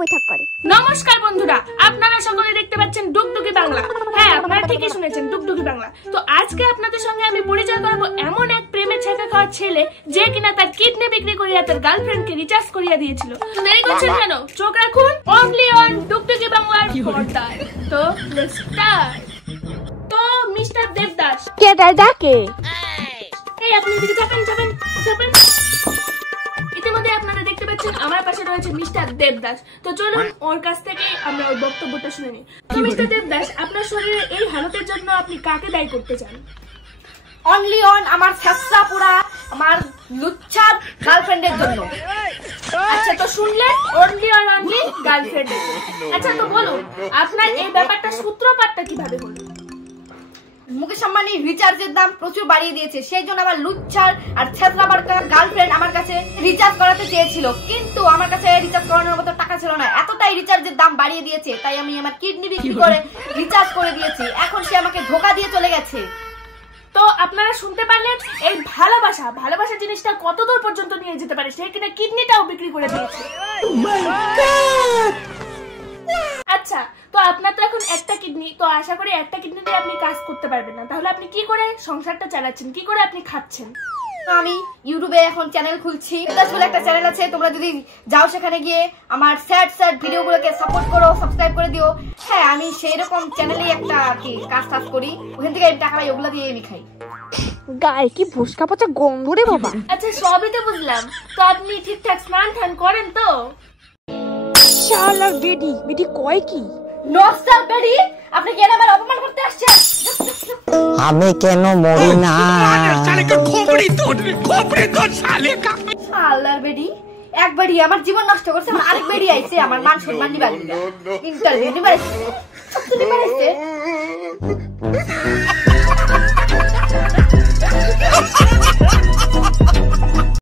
বৈঠক করে। নমস্কার বন্ধুরা, আপনারা সকলে দেখতে পাচ্ছেন ডুগডুগি বাংলা। হ্যাঁ, আপনারা ঠিকই শুনেছেন, ডুগডুগি বাংলা। তো আজকে আপনাদের সঙ্গে আমি পরিচয় করাবো এমন এক প্রেমে ছেঁকা খাওয়া ছেলে যে কিনা তার কিডনি বিক্রি করিয়া তার গার্লফ্রেন্ডকে রিচার্জ করিয়া দিয়েছিল। দেরি করছেন কেন? চোখ রাখুন অনলি অন ডুগডুগি বাংলার পর্দায়। তো লেটস স্টার্ট। তো মিস্টার দেবদাস কে ডাকে? এই আপনি দিকে চাপেন চাপেন চাপেন। ইতিমধ্যে আপনারা দেখতে পাচ্ছেন আমার পাশে রয়েছে মিস্টার দেবদাস। তো চলুন ওর কাছ থেকে আমরা ওর বক্তব্যটা শুনে নিই। তো মিস্টার দেবদাস, আপনার শরীরে এই হালতের জন্য আপনি কাকে দায়ী করতে চান? অনলি অন আমার ছাত্রা পুরা আমার লুচ্ছার গার্লফ্রেন্ডের জন্য। আচ্ছা, তো শুনলেন, অনলি অন অনলি গার্লফ্রেন্ড। আচ্ছা, তো বলুন আপনার এই ব্যাপারটা সূত্রপাতটা কিভাবে হলো? মুকেশ আম্বানি রিচার্জের দাম প্রচুর বাড়িয়ে দিয়েছে, সেই জন্য আমার লুচ্ছার আর ছাত্রা গার্লফ্রেন্ড আমার কাছে রিচার্জ করাতে চেয়েছিল, কিন্তু আমার কাছে রিচার্জ করানোর মতো টাকা ছিল না। এতটাই রিচার্জের দাম বাড়িয়ে দিয়েছে, তাই আমি আমার কিডনি বিক্রি করে রিচার্জ করে দিয়েছি। এখন সে আমাকে ধোকা দিয়ে চলে গেছে। তো আপনারা শুনতে পারলেন, এই ভালোবাসা ভালোবাসা জিনিসটা কত দূর পর্যন্ত নিয়ে যেতে পারে। সে কিনা কিডনিটাও বিক্রি করে দিয়েছে। আচ্ছা, তো আপনার তো এখন একটা কিডনি, তো আশা করি একটা কিডনি দিয়ে আপনি কাজ করতে পারবেন না। তাহলে আপনি কি করে সংসারটা চালাচ্ছেন, কি করে আপনি খাচ্ছেন? আমি ইউটিউবে এখন চ্যানেল খুলছি, বলে একটা চ্যানেল আছে। তোমরা যদি যাও সেখানে গিয়ে আমার স্যাড স্যাড ভিডিওগুলোকে সাপোর্ট করো, সাবস্ক্রাইব করে দিও। হ্যাঁ, আমি সেই রকম চ্যানেলেই একটা কি কাজ টাজ করি, ওখান থেকে টাকা পাই, ওগুলা দিয়ে আমি খাই। গায়ে কি ভুসকা পচা গন্ধ রে বাবা। আচ্ছা, সবই তো বুঝলাম। তো আপনি ঠিকঠাক স্নান টান করেন তো? শালার বেডি কয় কি? নস্টাল বেডি, আপনি কেন আমার অপমান করতে আসছেন? আমি কেন মরি না? শালার বেডি, এক বেডি আমার জীবন নষ্ট করছে, আরেক বেডি আইছে আমার মান সম্মান নিবার ইন্টারভিউ নিবার।